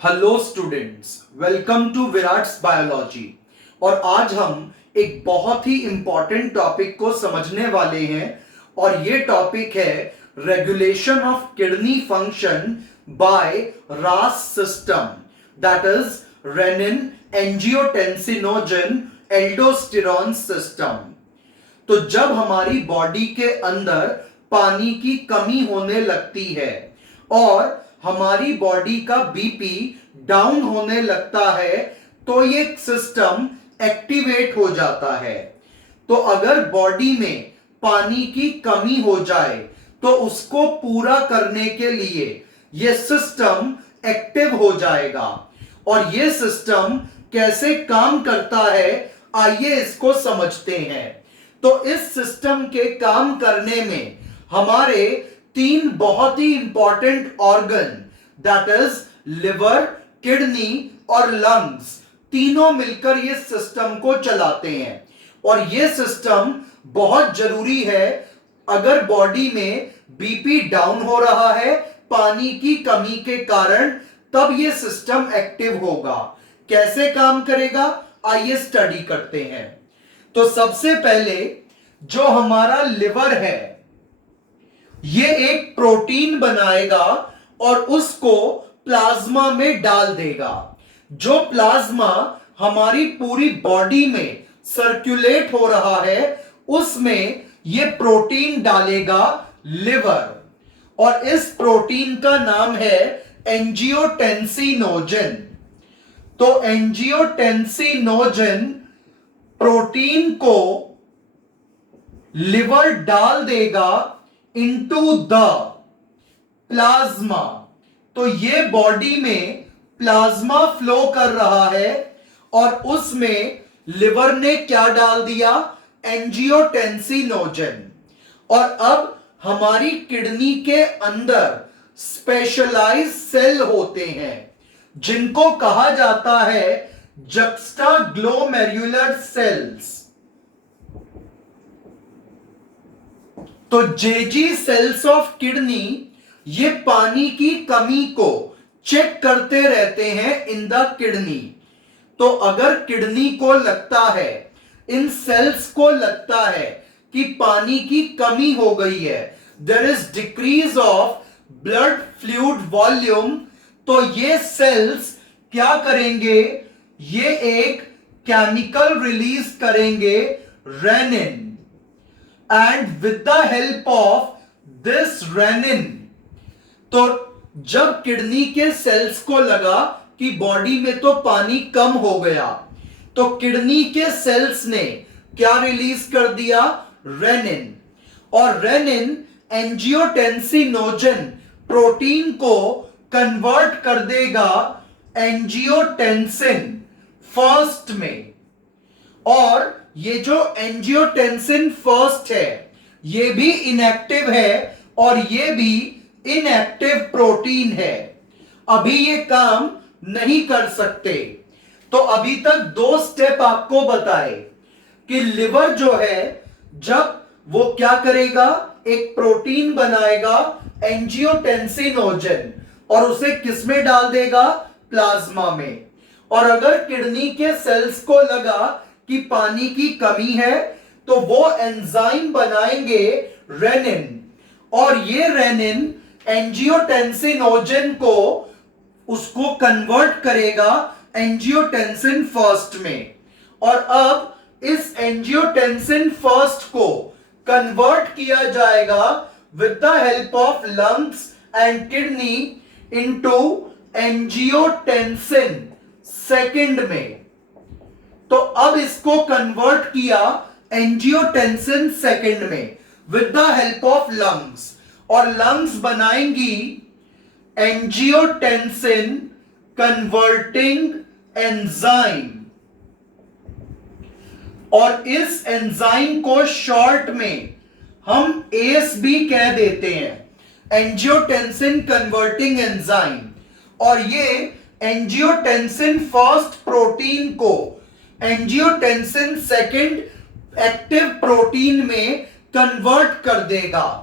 Hello students, welcome to Virat's biology. और आज हम एक बहुत ही इंपॉर्टेंट टॉपिक को समझने वाले हैं और ये टॉपिक है regulation of kidney function by RAS system, that is renin angiotensinogen aldosterone system. तो जब हमारी बॉडी के अंदर पानी की कमी होने लगती है और हमारी बॉडी का बीपी डाउन होने लगता है तो ये सिस्टम एक्टिवेट हो जाता है। तो अगर बॉडी में पानी की कमी हो जाए तो उसको पूरा करने के लिए ये सिस्टम एक्टिव हो जाएगा। और ये सिस्टम कैसे काम करता है, आइए इसको समझते हैं। तो इस सिस्टम के काम करने में हमारे तीन बहुत ही important organ, that is liver, kidney और लंग्स, तीनों मिलकर ये सिस्टम को चलाते हैं। और ये सिस्टम बहुत जरूरी है अगर बॉडी में बीपी डाउन हो रहा है पानी की कमी के कारण, तब ये सिस्टम एक्टिव होगा। कैसे काम करेगा, आइए स्टडी करते हैं। तो सबसे पहले जो हमारा लिवर है ये एक प्रोटीन बनाएगा और उसको प्लाज्मा में डाल देगा। जो प्लाज्मा हमारी पूरी बॉडी में सर्कुलेट हो रहा है उसमें ये प्रोटीन डालेगा लिवर, और इस प्रोटीन का नाम है एंजियोटेंसिनोजन। तो एंजियोटेंसिनोजन प्रोटीन को लिवर डाल देगा इनटू द प्लाज्मा। तो ये बॉडी में प्लाज्मा फ्लो कर रहा है और उसमें लिवर ने क्या डाल दिया, एंजियोटेंसिनोजन। और अब हमारी किडनी के अंदर स्पेशलाइज सेल होते हैं जिनको कहा जाता है जक्स्टाग्लोमेरुलर सेल्स। तो जेजी सेल्स ऑफ किडनी ये पानी की कमी को चेक करते रहते हैं इन द किडनी। तो अगर किडनी को लगता है, इन सेल्स को लगता है कि पानी की कमी हो गई है, there is decrease of blood fluid volume, तो ये सेल्स क्या करेंगे, ये एक केमिकल रिलीज करेंगे renin. And with the help of this renin, तो जब किडनी के सेल्स को लगा कि बॉडी में तो पानी कम हो गया, तो किडनी के सेल्स ने क्या रिलीज कर दिया, रेनिन। और रेनिन एंजियोटेंसिनोजन प्रोटीन को कन्वर्ट कर देगा एंजियोटेंसिन फर्स्ट में। और ये जो एंजियोटेंसिन फर्स्ट है ये भी इनएक्टिव है और ये भी इनएक्टिव प्रोटीन है, अभी ये काम नहीं कर सकते। तो अभी तक दो स्टेप आपको बताए कि लिवर जो है जब वो क्या करेगा, एक प्रोटीन बनाएगा एंजियोटेंसिनोजन और उसे किस में डाल देगा, प्लाज्मा में। और अगर किडनी के सेल्स को लगा कि पानी की कमी है तो वो एंजाइम बनाएंगे रेनिन, और ये रेनिन एंजियोटेंसिनोजन को उसको कन्वर्ट करेगा एंजियोटेंसिन फर्स्ट में। और अब इस एंजियोटेंसिन फर्स्ट को कन्वर्ट किया जाएगा with the help of lungs and kidney into angiotensin second में। तो अब इसको कन्वर्ट किया एंजियोटेंसिन सेकंड में with the help of lungs, और लंग्स बनाएंगी एंजियोटेंसिन कन्वर्टिंग एंजाइम। और इस एंजाइम को शॉर्ट में हम एएसबी कह देते हैं, एंजियोटेंसिन कन्वर्टिंग एंजाइम। और ये एंजियोटेंसिन फर्स्ट प्रोटीन को एंजियोटेंसिन सेकंड एक्टिव प्रोटीन में कन्वर्ट कर देगा।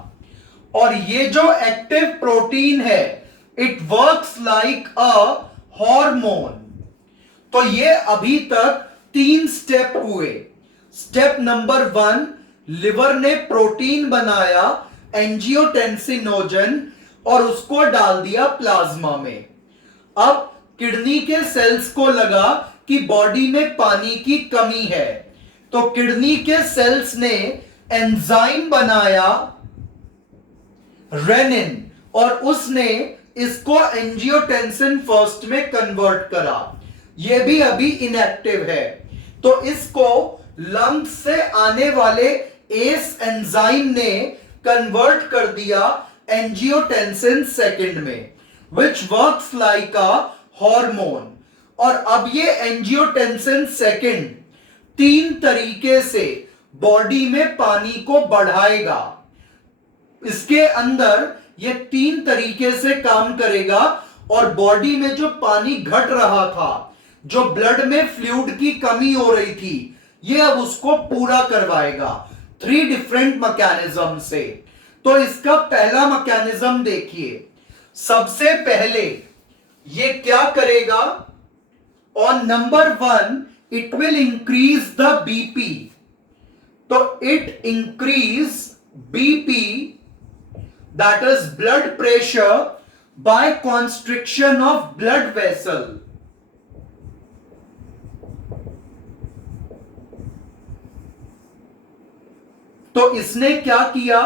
और ये जो एक्टिव प्रोटीन है it works like a hormone. तो ये अभी तक 3 स्टेप हुए। स्टेप नंबर 1, लिवर ने प्रोटीन बनाया एंजियोटेंसिनोजन और उसको डाल दिया प्लाज्मा में। अब किडनी के सेल्स को लगा कि बॉडी में पानी की कमी है, तो किडनी के सेल्स ने एंजाइम बनाया रेनिन और उसने इसको एंजियोटेंसिन फर्स्ट में कन्वर्ट करा। यह भी अभी इनएक्टिव है, तो इसको लंग्स से आने वाले एस एंजाइम ने कन्वर्ट कर दिया एंजियोटेंसिन सेकंड में, which works like a hormone. और अब ये एंजियोटेंसिन सेकंड 3 तरीके से बॉडी में पानी को बढ़ाएगा। इसके अंदर ये 3 तरीके से काम करेगा और बॉडी में जो पानी घट रहा था, जो ब्लड में फ्लूइड की कमी हो रही थी, ये अब उसको पूरा करवाएगा 3 डिफरेंट मैकेनिज्म से। तो इसका पहला मैकेनिज्म देखिए। सबसे पहले ये क्या करेगा? On number 1 it will increase the BP. तो it increase BP, that is blood pressure, by constriction of blood vessel. तो इसने क्या किया?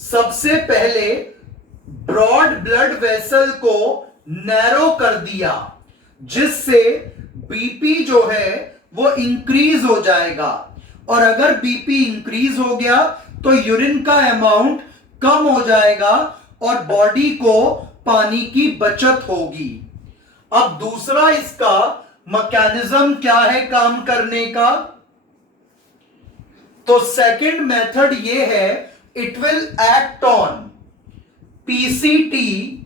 सबसे पहले ब्रॉड ब्लड वेसल को नैरो कर दिया, जिससे बीपी जो है वो इंक्रीज हो जाएगा। और अगर बीपी इंक्रीज हो गया तो यूरिन का अमाउंट कम हो जाएगा और बॉडी को पानी की बचत होगी। अब दूसरा इसका मैकेनिज्म क्या है काम करने का? तो सेकंड मेथड ये है, it will act on PCT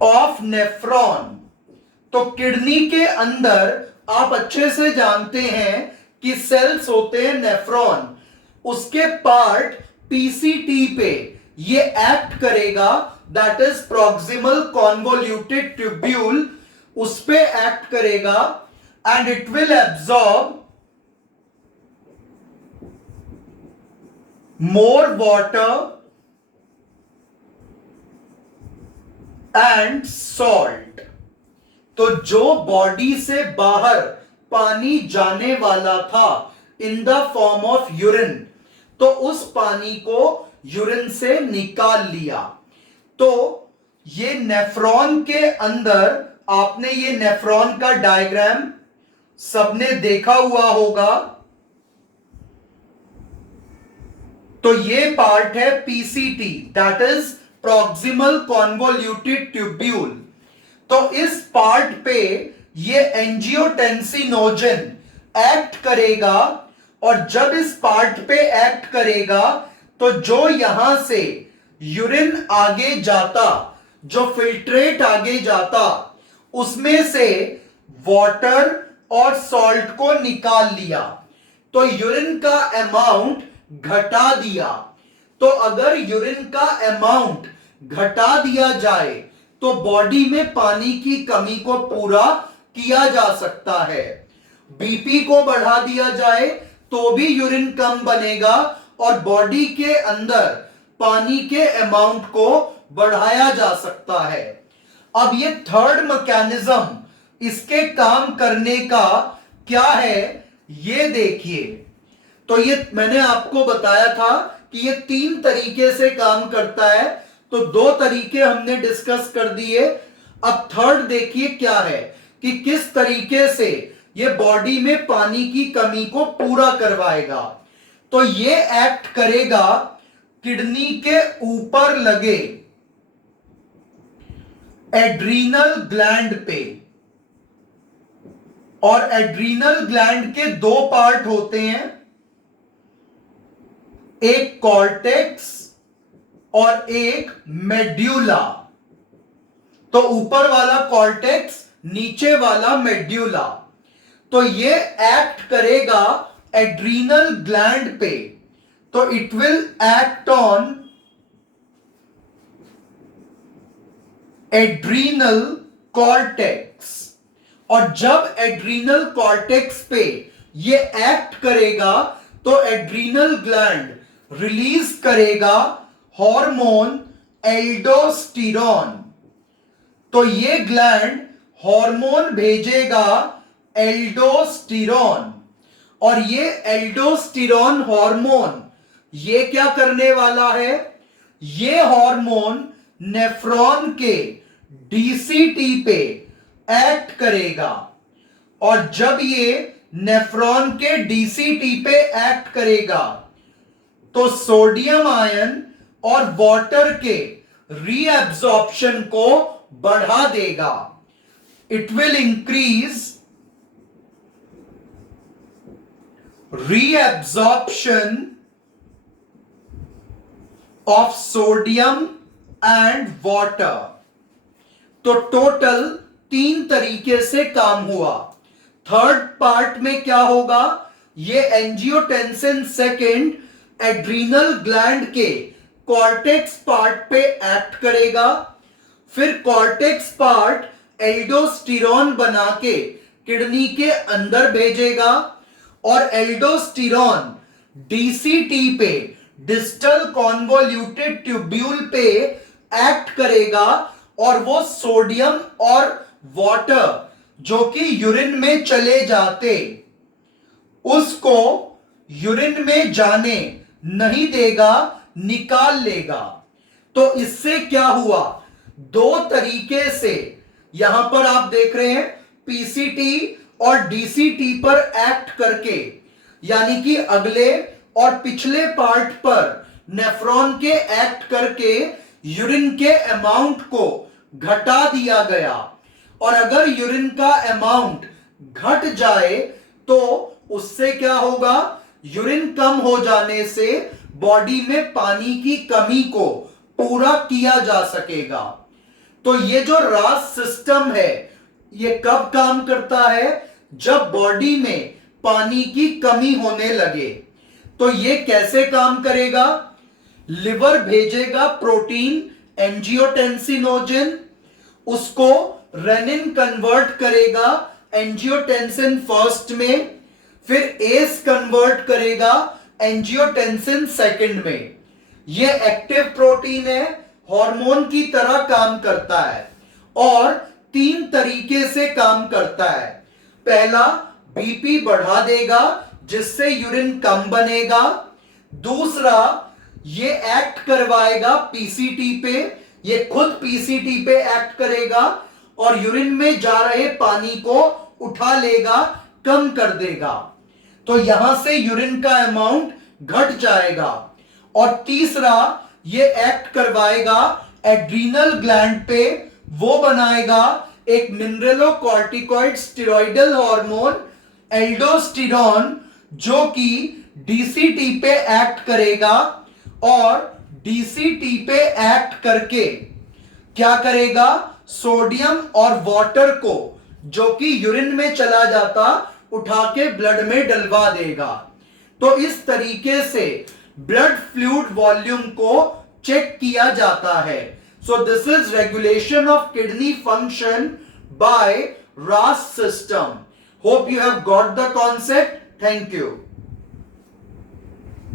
of nephron. तो किडनी के अंदर आप अच्छे से जानते हैं कि सेल्स होते हैं नेफ्रॉन, उसके पार्ट पीसीटी पे ये एक्ट करेगा, that is proximal convoluted tubule, उस पे एक्ट करेगा and it will absorb more water and salt. तो जो बॉडी से बाहर पानी जाने वाला था in the form of urine, तो उस पानी को यूरिन से निकाल लिया। तो ये नेफ्रॉन के अंदर, आपने ये नेफ्रॉन का डायग्राम सबने देखा हुआ होगा। तो ये पार्ट है PCT, that is proximal convoluted tubule. तो इस पार्ट पे ये एंजियोटेंसिनोजन एक्ट करेगा और जब इस पार्ट पे एक्ट करेगा तो जो यहां से यूरिन आगे जाता, जो फिल्ट्रेट आगे जाता, उसमें से वाटर और सॉल्ट को निकाल लिया, तो यूरिन का अमाउंट घटा दिया। तो अगर यूरिन का अमाउंट घटा दिया जाए तो बॉडी में पानी की कमी को पूरा किया जा सकता है। बीपी को बढ़ा दिया जाए तो भी यूरिन कम बनेगा और बॉडी के अंदर पानी के अमाउंट को बढ़ाया जा सकता है। अब ये थर्ड मैकेनिज्म, इसके काम करने का क्या है ये देखिए। तो ये मैंने आपको बताया था कि ये 3 तरीके से काम करता है, तो 2 तरीके हमने डिस्कस कर दिए। अब थर्ड देखिए क्या है कि किस तरीके से ये बॉडी में पानी की कमी को पूरा करवाएगा। तो ये एक्ट करेगा किडनी के ऊपर लगे एड्रीनल ग्लैंड पे, और एड्रीनल ग्लैंड के 2 पार्ट होते हैं, एक कॉर्टेक्स और एक मेड्यूला। तो ऊपर वाला कॉर्टेक्स, नीचे वाला मेड्यूला। तो ये एक्ट करेगा एड्रीनल ग्लैंड पे। तो it will act on adrenal cortex. और जब एड्रीनल कॉर्टेक्स पे ये एक्ट करेगा तो एड्रीनल ग्लैंड रिलीज करेगा हार्मोन एल्डोस्टेरोन। तो ये ग्लैंड हार्मोन भेजेगा एल्डोस्टेरोन, और ये एल्डोस्टेरोन हार्मोन ये क्या करने वाला है, ये हार्मोन नेफ्रॉन के डीसीटी पे एक्ट करेगा। और जब ये नेफ्रॉन के डीसीटी पे एक्ट करेगा तो सोडियम आयन और वाटर के रीएब्जॉर्प्शन को बढ़ा देगा। It will increase reabsorption of sodium and water. तो टोटल 3 तरीके से काम हुआ। थर्ड पार्ट में क्या होगा, ये एंजियोटेंसिन सेकेंड एड्रीनल ग्लैंड के कॉर्टेक्स पार्ट पे एक्ट करेगा, फिर कॉर्टेक्स पार्ट एल्डोस्टेरोन बना के किडनी के अंदर भेजेगा, और एल्डोस्टेरोन डीसीटी पे डिस्टल कॉन्वोल्यूटेड ट्यूब्यूल पे एक्ट करेगा, और वो सोडियम और वाटर जो कि यूरिन में चले जाते उसको यूरिन में जाने नहीं देगा, निकाल लेगा। तो इससे क्या हुआ, 2 तरीके से यहां पर आप देख रहे हैं पीसीटी और डीसीटी पर एक्ट करके, यानी कि अगले और पिछले पार्ट पर नेफ्रॉन के एक्ट करके यूरिन के अमाउंट को घटा दिया गया। और अगर यूरिन का अमाउंट घट जाए तो उससे क्या होगा, यूरिन कम हो जाने से बॉडी में पानी की कमी को पूरा किया जा सकेगा। तो ये जो रास सिस्टम है ये कब काम करता है, जब बॉडी में पानी की कमी होने लगे। तो ये कैसे काम करेगा, लिवर भेजेगा प्रोटीन एंजियोटेंसिनोजन, उसको रेनिन कन्वर्ट करेगा एंजियोटेंसिन फर्स्ट में, फिर एस कन्वर्ट करेगा एंजियोटेंसिन सेकंड में। ये एक्टिव प्रोटीन है, हार्मोन की तरह काम करता है और 3 तरीके से काम करता है। पहला, बीपी बढ़ा देगा जिससे यूरिन कम बनेगा। दूसरा, ये एक्ट करवाएगा पीसीटी पे, ये खुद पीसीटी पे एक्ट करेगा और यूरिन में जा रहे पानी को उठा लेगा, कम कर देगा। तो यहां से यूरिन का अमाउंट घट जाएगा। और तीसरा, ये एक्ट करवाएगा एड्रीनल ग्लैंड पे, वो बनाएगा एक मिनरलोकॉर्टिकॉइड स्टेरॉइडल हार्मोन एल्डोस्टेरोन, जो कि डीसीटी पे एक्ट करेगा, और डीसीटी पे एक्ट करके क्या करेगा, सोडियम और वाटर को जो कि यूरिन में चला जाता उठा के ब्लड में डलवा देगा। तो इस तरीके से ब्लड फ्लूइड वॉल्यूम को चेक किया जाता है। So this is regulation of kidney function bye RAS system. Hope you have got the concept. Thank you.